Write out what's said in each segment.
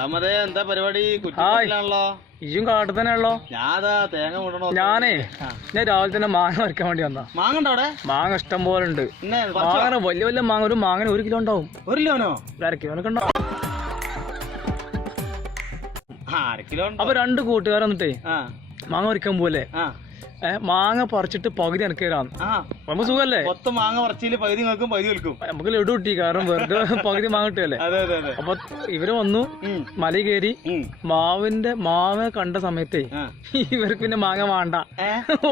സമതേ എന്താ പരിപാടി? കുറ്റിയാണല്ലോ. ഇയും കാട്ടിൽ തന്നെയാണല്ലോ. ഞാതാ തേങ്ങ വിടണോ? ഞാൻ രാവിലെ തന്നെ മാങ്ങ പറിക്കാൻ വേണ്ടി വന്നാ. മാങ്ങ ഉണ്ടോ അവിടെ? മാങ്ങ ഇഷ്ടം പോലെ ഉണ്ട്. മാങ്ങ വലിയ വലിയ മാങ്ങ, ഒരു മാങ്ങന് 1 കിലോ ഉണ്ടാവും. 1 കിലോനോ? 1/2 കിലോനൊക്കെ ഉണ്ടാവും. 1/2 കിലോ. അപ്പൊ 2 കൂട്ടുകാർ വന്നിട്ടേ മാങ്ങ പറിക്കാൻ പോലെ മാങ്ങ പറിച്ചിട്ട് പകുതി എനിക്ക് തരാന്ന്. നമുക്ക് സുഖല്ലേ? മൊത്തം മാങ്ങ പറിച്ചില് പകുതി നോക്കും പകുതി വിൽക്കും. നമുക്ക് ലഡു കിട്ടി, കാരണം വെറുതെ പകുതി മാങ്ങ കിട്ടിയല്ലേ. അപ്പൊ ഇവര് വന്നു, മല കയറി മാവ് കണ്ട സമയത്തേ ഇവർക്ക് പിന്നെ മാങ്ങ വേണ്ട,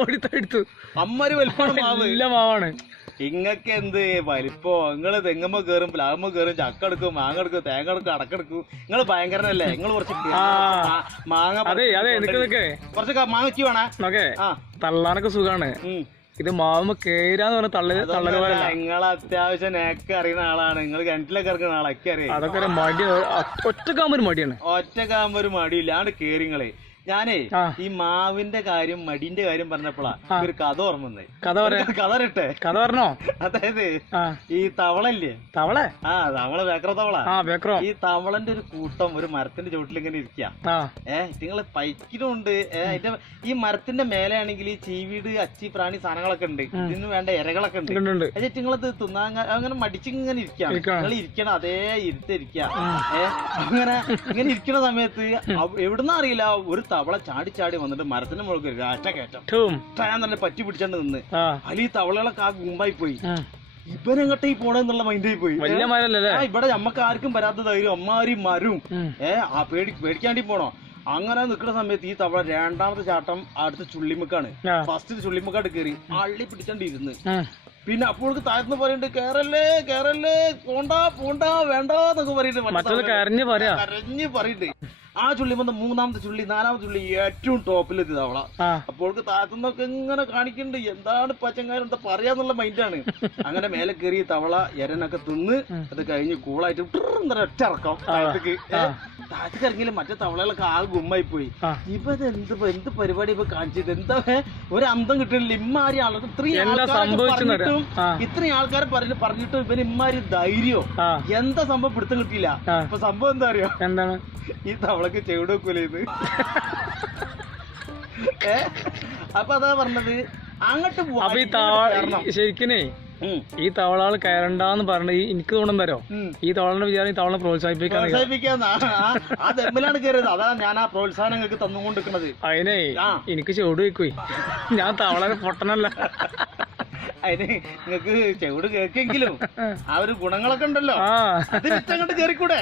ഓടിത്തെടുത്തു. അമ്മര് വലിയ മാവാണ്. ഇങ്ങക്ക് എന്ത് വലിപ്പോ? നിങ്ങള് തെങ്ങമ്മ കേറും, പ്ലാവുമ്മ കേറും, ചക്ക എടുക്കും, മാങ്ങ എടുക്കും, തേങ്ങ എടുക്കും, അടക്കെടുക്കും. നിങ്ങള് ഭയങ്കരനല്ലേ? നിങ്ങൾ കുറച്ച് മാങ്ങ കുറച്ച് മാങ്ങ വെച്ച് വേണേ. ഓക്കെ, തള്ളാനൊക്കെ സുഖാണ്. ഇത് മാവുമ്പോ കേരാന്ന് പറഞ്ഞ തള്ളല് പോലെ. നിങ്ങൾ അത്യാവശ്യം നേക്ക് അറിയുന്ന ആളാണ്. നിങ്ങൾ കിണറ്റിലൊക്കെ ഇറങ്ങുന്ന ആളൊക്കെ അറിയാം. അതൊക്കെ ഒരു മടി, ഒറ്റക്കാകുമ്പോ ഒരു മടിയാണ്. ഒറ്റക്കാകുമ്പോ ഒരു മടിയില്ലാണ്ട് കേറിങ്ങളെ. ഞാനേ ഈ മാവിന്റെ കാര്യം മടിന്റെ കാര്യം പറഞ്ഞപ്പോഴാ ഒരു കഥ ഓർമ്മ വന്നേ. കഥ പറയട്ടെ? കഥ പറഞ്ഞോ? അതായത് ഈ തവളല്ലേ, തവള ബേക്കറോ തവള, ഈ തവളന്റെ ഒരു കൂട്ടം ഒരു മരത്തിന്റെ ചുവട്ടിൽ ഇങ്ങനെ ഇരിക്കാം. നിങ്ങള് പൈക്കിനുണ്ട്. ഈ മരത്തിന്റെ മേലെ ആണെങ്കിൽ ഈ ചീവീട്, അച്ചി, പ്രാണി സാധനങ്ങളൊക്കെ ഉണ്ട്. ഇതിന് വേണ്ട ഇരകളൊക്കെ ഉണ്ട്. എന്നിട്ട് നിങ്ങളത് തിന്നാൻ അങ്ങനെ മടിച്ചിങ്ങനെ ഇരിക്കാം. നിങ്ങൾ ഇരിക്കണം, അതേ ഇരുത്തിരിക്കാം. അങ്ങനെ ഇങ്ങനെ ഇരിക്കുന്ന സമയത്ത് എവിടുന്ന അറിയില്ല ഒരു തവള ചാടി ചാടി വന്നിട്ട് മരത്തിന്റെ മുകളിൽ രാറ്റക്കയറ്റം ഞാൻ തന്നെ പറ്റി പിടിച്ചോണ്ട് നിന്ന്. അതിൽ ഈ തവളകളൊക്കെ ആ ഗുമ്പായി പോയി. ഇവനെങ്ങോട്ടേ പോണെന്നുള്ള മൈൻഡായി പോയി. ഇവിടെ നമ്മക്ക് ആർക്കും വരാത്ത ധൈര്യം, അമ്മാരും മരും പേടിക്കാണ്ടി പോണോ. അങ്ങനെ നിൽക്കുന്ന സമയത്ത് ഈ തവള 2ാമത്തെ ചാട്ടം അടുത്ത ചുള്ളിമുക്കാണ്. ഫസ്റ്റ് ചുള്ളിമുക്കാട്ട് കയറി അള്ളി പിടിച്ചോണ്ടിരുന്ന്. പിന്നെ അപ്പോഴേക്ക് താഴ്ന്ന് പറയുന്നുണ്ട്, കേറല്ലേ കേറല്ലേ, പോണ്ടാ പോണ്ടാ വേണ്ടെന്നൊക്കെ പറയുന്നുണ്ട്. കരഞ്ഞ് പറയുന്നുണ്ട്. ആ ചുള്ളി വന്ന 3ാമത്തെ ചുള്ളി, 4ാമത്തെ ചുള്ളി ഏറ്റവും ടോപ്പിലെത്തി തവള. അപ്പോഴേക്ക് താഴ്ത്തുന്നൊക്കെ ഇങ്ങനെ കാണിക്കുന്നുണ്ട്, എന്താണ് പച്ചങ്ങാരം എന്താ പറയാന്നുള്ള മൈൻഡാണ്. അങ്ങനെ മേലെ കയറി തവള എരനൊക്കെ തിന്ന് അത് കഴിഞ്ഞ് കൂളായിട്ട് ഒറ്റ ഇറക്കാം താഴത്തേക്ക്. താഴത്തേക്ക് ഇറങ്ങിയില്ല, മറ്റേ തവളകളൊക്കെ ആ ഗുമ്മായി പോയി. ഇപ്പൊ ഇത് എന്ത് പരിപാടി ഇപ്പൊ കാണിച്ചത്? എന്താ ഒരു അന്തം കിട്ടുന്നില്ല. ഇമ്മാരി ആളുകൾ ഇത്രയും ആൾക്കാരെ പറഞ്ഞിട്ടും ഇവന് ഇമ്മാരി ധൈര്യോ എന്താ സംഭവം പിടുത്തം കിട്ടിയില്ല. ഇപ്പൊ സംഭവം എന്താ അറിയോ? എന്താണ്? ഈ തവളക്ക് ചെവിട് വെക്കൂല ഇത്. അപ്പൊ അതാ പറഞ്ഞത്, അങ്ങോട്ട് ശരിക്കനേ ഈ തവളകൾ കയറണ്ടെന്ന് പറഞ്ഞ എനിക്ക് തോന്നുന്നു തരോ, ഈ തവളന്റെ വിചാരം ഈ തവള പ്രോത്സാഹിപ്പിക്കാന്നാണ്. കയറിയത്. അതാ ഞാൻ ആ പ്രോത്സാഹനം നിങ്ങൾക്ക് തന്നുകൊണ്ടിരിക്കുന്നത്. അതിനെ എനിക്ക് ചെവിട് വെക്കുവേ, ഞാൻ തവള പൊട്ടനല്ല. അതിന് നിങ്ങക്ക് ചെവിട് കേക്കെങ്കിലും ആ ഒരു ഗുണങ്ങളൊക്കെ ഉണ്ടല്ലോ, അതിനകത്ത് അങ്ങോട്ട് കയറിക്കൂടെ?